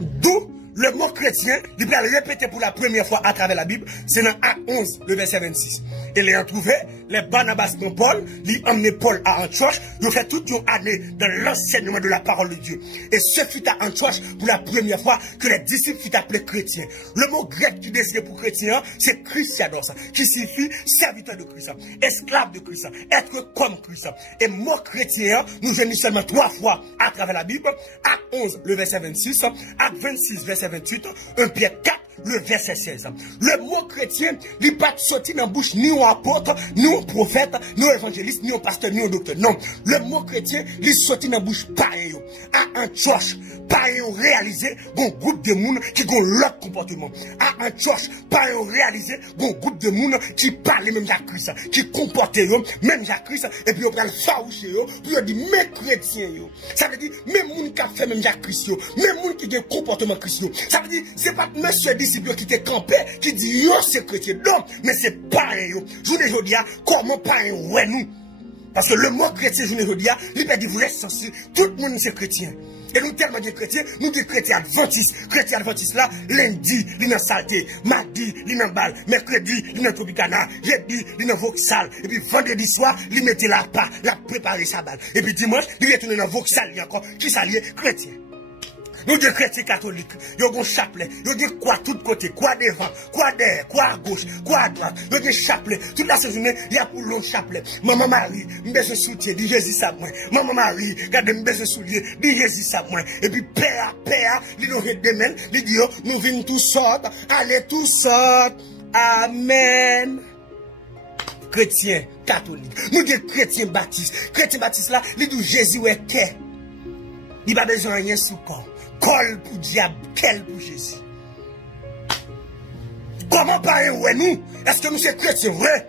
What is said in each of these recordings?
D'où le mot chrétien, il va le répéter pour la première fois à travers la Bible, c'est dans Acte 11, le verset 26. Et les ont trouvé, les Barnabas dans Paul, ils ont emmené Paul à Antioche, ils ont fait toute une année dans l'enseignement de la parole de Dieu. Et ce fut à Antioche pour la première fois que les disciples furent appelés chrétiens. Le mot grec qui désigne pour chrétien, c'est Christianos, qui signifie serviteur de Christ, esclave de Christ, être comme Christ. Et mot chrétien, nous venons seulement 3 fois à travers la Bible, Acte 11, le verset 26, Acte 26, verset 28, 1 Pierre 4, le verset 16. Le mot chrétien, il n'est pas sorti dans la bouche ni un apôtre, ni un prophète, ni un évangéliste, ni un pasteur, ni un docteur. Non. Le mot chrétien, il est sorti dans la bouche pareil. À Antioche, pareil réalisé, un groupe de monde qui ont l'autre comportement. À Antioche, pareil réalisé, un groupe de monde qui parle même à Christ, qui comporte même à Christ, et puis on prend le faroucher, puis on dit, mes chrétiens, ça veut dire, même monde qui a fait même à Christ, même monde qui a un comportement chrétien. Ça veut dire, c'est pas monsieur disciple qui était campé, qui dit, yo, c'est chrétien. Non, mais c'est pareil. Je vous dis, comment pareil, ouais, nous. Parce que le mot chrétien, je vous dis, il peut dire vrai sens. Tout le monde, c'est chrétien. Et nous, tellement de chrétiens, nous disons chrétiens adventistes. Chrétiens adventistes là, lundi, il dans saleté, mardi, il dans balle, mercredi, il dans tropicana, jeudi, il dans Vauxhall. Et puis vendredi soir, il mettait la part, la préparer sa balle. Et puis dimanche, il retourne dans Vauxhall encore, qui s'allie chrétien. Nous des chrétiens catholiques, ils ont un chapelet, ils ont dit quoi tout côté, quoi devant, quoi derrière, quoi à gauche, quoi à droite, ils ont des chapelets. Toute la journée, il y a pour long chapelet. Maman Marie, je besoin de soutien, dit Jésus ça moi. Maman Marie, regardez, je besoin de soulier, dit Jésus ça moi. Et puis père, ils ont des mains, ils disent, nous venons tous sortes, allez tous sortes. Amen. Chrétiens catholiques, nous des chrétiens baptistes. Chrétiens baptistes là, ils disent Jésus est qu'est. Il n'y a pas besoin de rien sous corps. Col pour diable, quel pour Jésus. Comment parler, ouais, nous? Est-ce que nous sommes chrétiens vrai?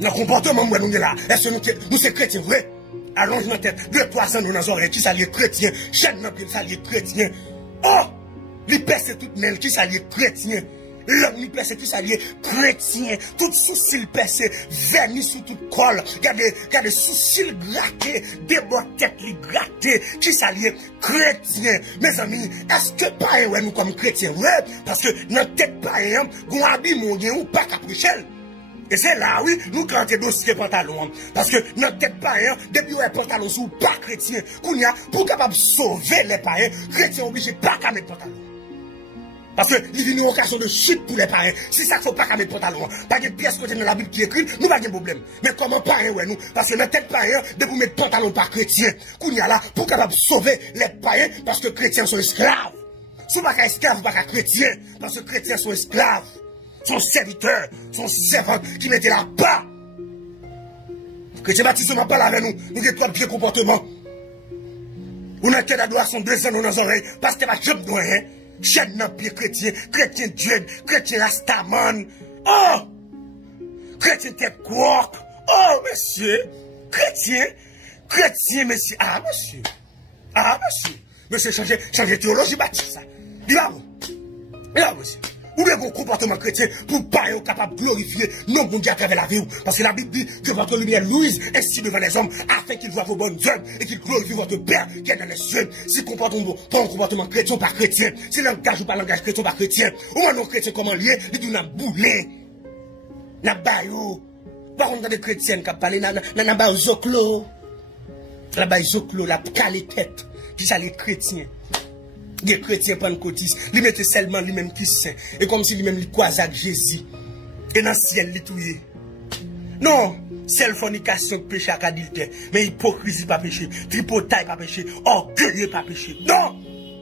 Le comportement, ouais, nous, là. Est-ce que nous sommes chrétiens vrai? Allonge notre tête, 2-3 ans, nous, dans nos oreilles, qui s'allie chrétien. Chaîne, notre pied, s'allie chrétien. Oh! Les percées toutes mêmes, qui s'allie chrétien. L'homme ni percé, tout ça lié chrétien, tout sourcil percé, vernis sous tout col, regardez sourcils grattés, des bonnes têtes li grattés, qui ça lié chrétien. Mes amis, est-ce que pas ouais nous comme chrétiens? Ouais, parce que notre tête pas gon habit mon ou pas caprichel. Et c'est là, oui, nous cantons dossier pantalon. Parce que notre tête païen, depuis ouais pantalon sous pas chrétien, qu'on y a pour capable sauver les païens, chrétiens obligés pas qu'à mettre pantalon. Parce que il y a une occasion de chute pour les parents. C'est ça qu'il ne faut pas qu'à mettre pantalon. Pas de pièce côté dans la Bible qui écrit, nous pas de problème. Mais comment parents, ouais, nous? Parce que notre tête parents, de vous mettre pantalon par chrétien, qu'on y a là, pour capable sauver les païens, parce que chrétiens sont esclaves. Si vous pas esclaves, pas chrétiens, parce que chrétiens sont esclaves, sont serviteurs, sont servants qui mettent là bas. Chrétiens baptisés ne parlent avec nous, nous avons trois pieds comportement. Vous n'avez qu'à adoration 2 ans dans nos oreilles, parce que la job de rien. Chaîne dans pied chrétien, chrétien Dieu, chrétien Rastaman. Oh! Chrétien tête quark. Oh, monsieur! Chrétien, monsieur. Ah, monsieur. Monsieur, changer théologie baptiste, ça. Dis là, monsieur. Ou bien vos comportements chrétiens pour pas être capable de glorifier non bon Dieu à travers la vie. Parce que la Bible dit que votre lumière luise ainsi devant les hommes afin qu'ils voient vos bonnes œuvres et qu'ils glorifient votre Père qui est dans les cieux. Si comportement pas un comportement chrétien ou pas chrétien, si langage ou pas langage chrétien ou pas chrétien, ou un non chrétien comment lié, il dit n'a boulé, n'a bayou. Par contre, des chrétiens qui parlent, n'a bayou zoclo, la bayou zoclo, la calé tête, qui ça les chrétiens. Des chrétiens pentecôtistes, ils mettent seulement lui-même qui saint. Et comme si lui-même il croisait avec Jésus. Et dans le ciel, il touye. Non, c'est fornication, péché à adultère. Mais hypocrisie pas péché. Tripotaille pas péché. Orgueilleux pas péché. Non!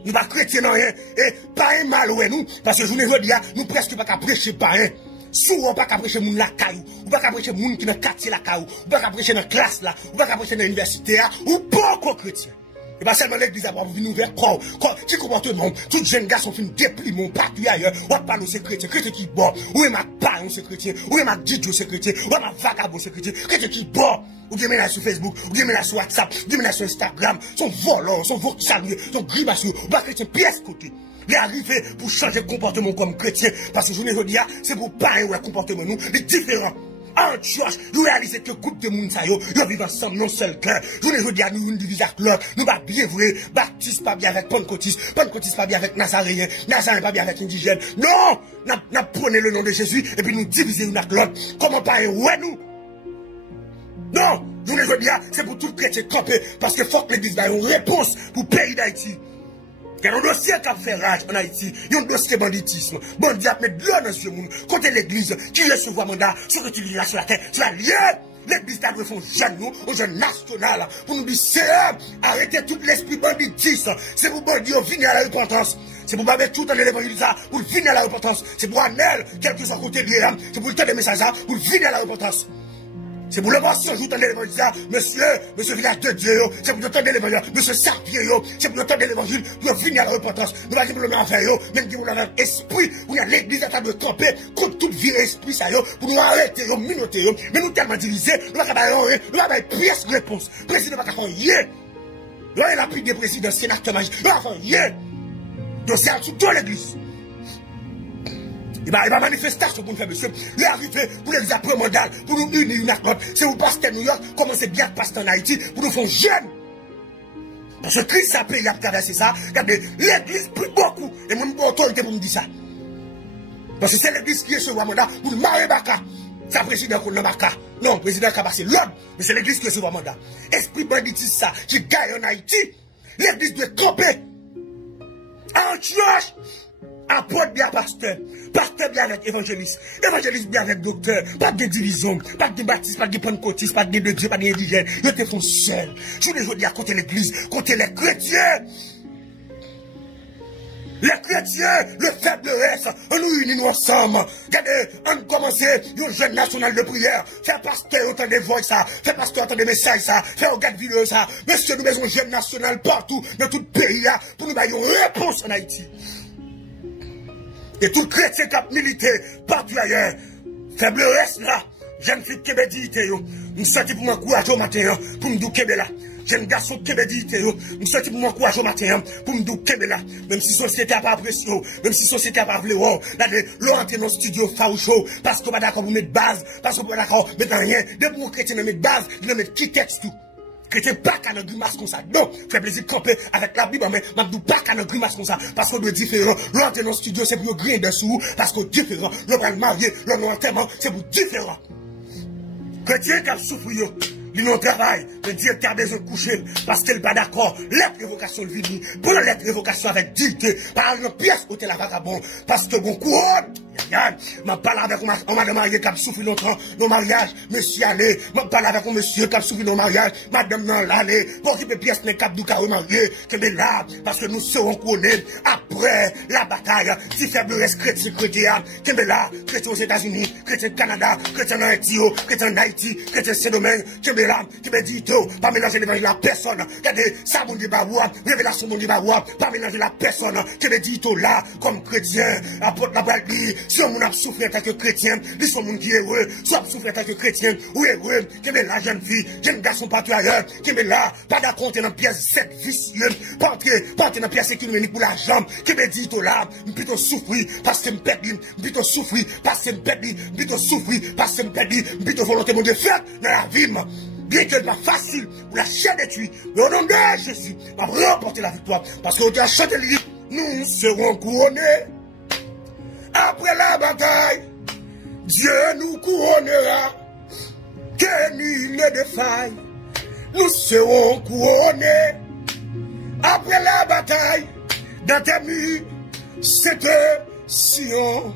Nous pas chrétiens non rien. Et pas un mal ouais nous. Parce que je vous dis, nous presque pas qu'à prêcher pas un. Souvent pas qu'à prêcher moun la caillou. Ou pas qu'à prêcher moun qui dans quartier la caillou. Ou pas qu'à prêcher dans classe là. Ou pas qu'à prêcher dans l'université là. Ou pas qu'aux chrétiens. Et pas seulement l'église a venir vers quoi, qui comportement, tout jeune garçon fin déplie mon partout ailleurs, ou pas nous c'est chrétien qui bon, ou est ma parent c'est chrétien, ou est ma didio c'est chrétien, ou est ma vagabond c'est chrétien qui bon, ou bien là sur Facebook, ou bien là sur WhatsApp, ou bien là sur Instagram, son volant, son saluer, son grimace, ou pas chrétien pièce côté. Il est arrivé pour changer de comportement comme chrétien, parce que je ne veux dire, c'est pour pas un comportement nous, les différents. Antioche, nous réalisons que le groupe de moun sa yo, nous vivons ensemble, non seul cœur. Je ne veux dire, nous une division avec l'autre, nous pas bien vrai, baptiste pas bien avec Pentecôtiste, Pentecôtiste pas bien avec Nazaréen, Nazaréen pas bien avec indigène. Non! N'a prenez le nom de Jésus, et puis nous diviser une avec l'autre. Comment pas ouais nous? Non! Je ne veux dire, c'est pour tout chrétien campé, parce que faut que l'église ait une réponse pour le pays d'Haïti. Il y a un dossier qui a fait rage en Haïti. Il y a un dossier banditisme. Bandit a mis de l'eau dans ce monde. Côté l'église, qui recevoir mandat, sur que tu lis sur la terre, tu vas lier. L'église a fait un jeune, nous, un jeune national, pour nous dire, c'est arrêtez tout l'esprit banditisme. C'est pour bandit venir à la repentance. C'est pour pas mettre tout dans l'évangile, pour venir à la repentance. C'est pour Anel, quel que soit côté de l'âme, c'est pour le temps des messages, pour venir à la repentance. C'est pour le voir si on joue dans l'évangile, monsieur village de Dieu, c'est pour le temps de l'évangile, monsieur Sarpier, c'est pour le temps de l'évangile, pour venir à la repentance. Nous allons le faire, même si vous avez un esprit, où il y a l'église à table de tromper, contre toute vie esprit, ça, pour nous arrêter, minoter, mais nous tellement divisés, nous n'avons pas pièce de réponse. Président, nous n'avons pas fait, nous avons la pluie des présidents, sénateurs, magistrats, nous n'avons pas fait, donc c'est en dessous de l'église. Il va manifestation pour nous faire, monsieur. Il est arrivé pour les apprendre mondial, pour nous unir une à l'autre. C'est où pasteur New York, commencez bien à pasteur en Haïti, pour nous faire jeunes. Parce que Christ a payé à traverser ça. Regardez, l'église prie beaucoup. Et moi, je n'ai pas autorité pour me dire ça. Parce que c'est l'église qui est sur le mandat pour nous marier Baka. C'est le président qu'on a Baka. Non, le président qui a passé l'ordre. Mais c'est l'église qui est sur le mandat. Esprit banditisme, ça, qui gagne en Haïti. L'église doit camper. Antioche. Apôtre bien pasteur, pasteur bien avec évangéliste, évangéliste bien avec docteur, pas de division, pas de baptiste, pas de pentecôtiste, pas de Dieu, pas d'indigène, ils te font seuls. Je les dis à côté l'église, côté les chrétiens. Les chrétiens, le faiblesse, on nous unit ensemble. Regardez, on commence une jeune nationale de prière. Faire pasteur autant de voix ça, faire pasteur autant de messages ça, faire regarde vidéo ça. Monsieur, nous mettons une jeune nationale partout, dans tout le pays là, pour nous donner une réponse en Haïti. Et tout chrétien qui a milité, partout ailleurs, faiblesse là, jeune fille qui a dit, nous sortis pour m'encourager au matin, pour me dire que là. Jeune garçon qui a dit, nous sortis pour m'encourager au matin, pour me dire que là. Même si la société n'a pas apprécié, même si la société n'a pas voulu, là, l'on entre dans le studio faroucheux, parce qu'on va d'accord pour mettre base, parce qu'on va d'accord mettre rien. Dès que mon chrétien mettre base, il va mettre qui texte tout. Chrétien pas qu'à notre grimace comme ça. Non, fait plaisir de camper avec la Bible, mais je ne dis pas qu'à notre grimace comme ça. Parce qu'on est différent. L'entrée dans le studio, c'est pour griller dessous. Parce qu'on est différent. L'on va le marier, l'on enterrement, c'est pour différent. Chrétien qui a souffert, il n'a travail, le directeur a besoin de coucher, parce qu'il n'est pas d'accord. Lettre révocation de vie, pour la lettre révocation avec dignité, par une pièce où tu es la vagabond, parce que bon couronne. Je parle avec un madame mariée qui a souffert longtemps dans le mariage, monsieur allé. Je parle avec un monsieur qui a souffert dans le mariage, madame non l'allée. Pour occuper pièce n'est cap du carreau marié, qui est là, parce que nous serons couronnés après la bataille. Si faiblesse chrétien, qui est là, chrétien aux États-Unis, chrétien au Canada, chrétien en Haïti, chrétien en Haïti, chrétien Saint-Domingue, qui est là, qui me dit tout, pas mélanger l'évangile à personne. Regardez, ça, mon Dieu, révélation, mon Dieu, pas mélanger la personne, qui me dit tout là, comme chrétien, apôtre la Bible. Si on a souffert en tant que chrétien, ils sont gens qui est heureux, soit souffert en tant que chrétien, ou heureux, qui est là, jeune fille, jeune garçon partout ailleurs, qui est là, pas d'accord dans pièce 7 vicieux, pas entrer dans pièce économique pour la jambe, qui me dit tout là, plutôt souffrir, parce que me perdre, plutôt souffrir, parce que me perdre, plutôt souffrir, parce que me perdre, plutôt volonté de faire dans la vie. Bien que ce n'est pas facile pour la chair détruite, mais au nom de Jésus, on va remporter la victoire, parce qu'on a chanté le livre, nous serons couronnés. Après la bataille, Dieu nous couronnera, que nul ne défaille, nous serons couronnés. Après la bataille, dans tes murs, cette Sion,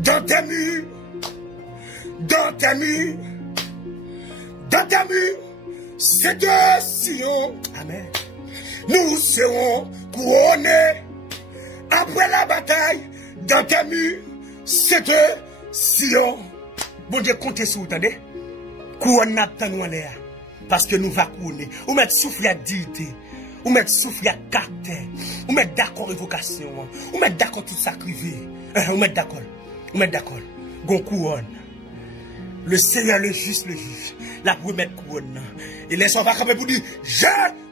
dans tes murs, dans tes murs, dans tes murs, cette Sion, amen, nous serons couronnés. Après la bataille, dans tes murs, cette Sion. Bon Dieu, comptez sur vous, attendez. Couronne n'attend nous en l'air. Parce que nous va couronner. Ou mettre souffle à dignité. Ou mettre souffle à caractère. Ou mettre d'accord évocation. Ou mettre d'accord tout sacrifié. Ou mettre d'accord. Ou mettre d'accord. Gon couronne. Le Seigneur, le juste, le juge. La pour mettre couronne. Et laisse on va camper pour dire, j'ai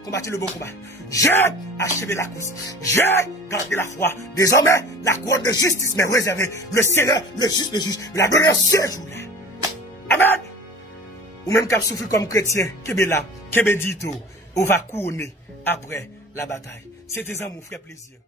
combattu le bon combat. J'ai achevé la course. J'ai gardé la foi. Désormais, la couronne de justice m'est réservée. Le Seigneur, le juste, le juge, me l'a donné ce jour-là. Amen. Ou même qu'à souffrir comme chrétien, kebe là, kebe dito, on va couronner après la bataille. C'était ça mon frère plaisir.